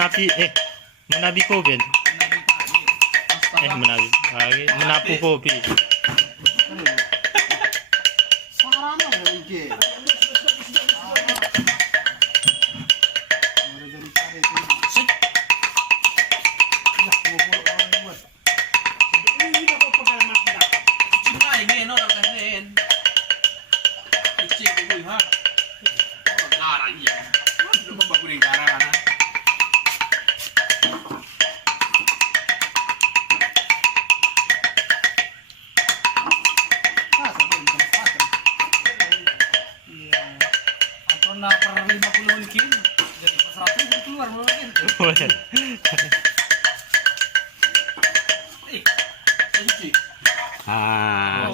menapi menabi kopi menabi pagi menapu kopi Sarana ya iki. Nah, per 50 kilo jadi per 100 keluar mungkin. ah